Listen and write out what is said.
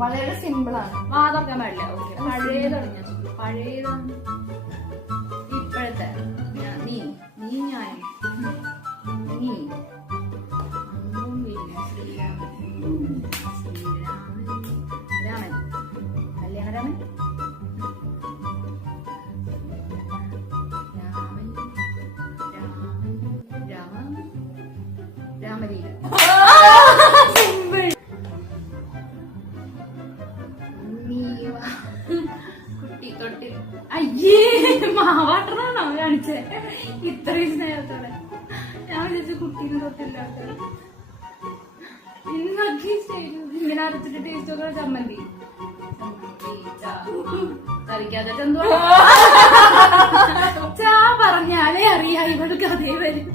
വളരെ സിമ്പിൾ ആണ്. വാതൊക്കെ പാടില്ല. ഓക്കെ, പഴയതാണ് ഞാൻ. പഴയതാണ് ഇപ്പോഴത്തെ നീ ഞാനും നീ ശ്രീരാമൻ രാമൻ കല്യാണരാമൻ രാമലീല. കുട്ടി തൊട്ടി. അയ്യേ, മാവാട്ടനാണോ കാണിച്ചേ ഇത്രയും സ്നേഹത്തോടെ? ഞാൻ വിചാരിച്ച കുട്ടീനെ തൊട്ടില്ലാത്ത ഇങ്ങനെ അരച്ചിട്ട് ടേസ്റ്റ് ഒക്കെ ചമ്മന്തി കളിക്കാതെ ചന്തു ചാ പറഞ്ഞാലേ അറിയാം ഇവൾക്ക് അതേ വരും.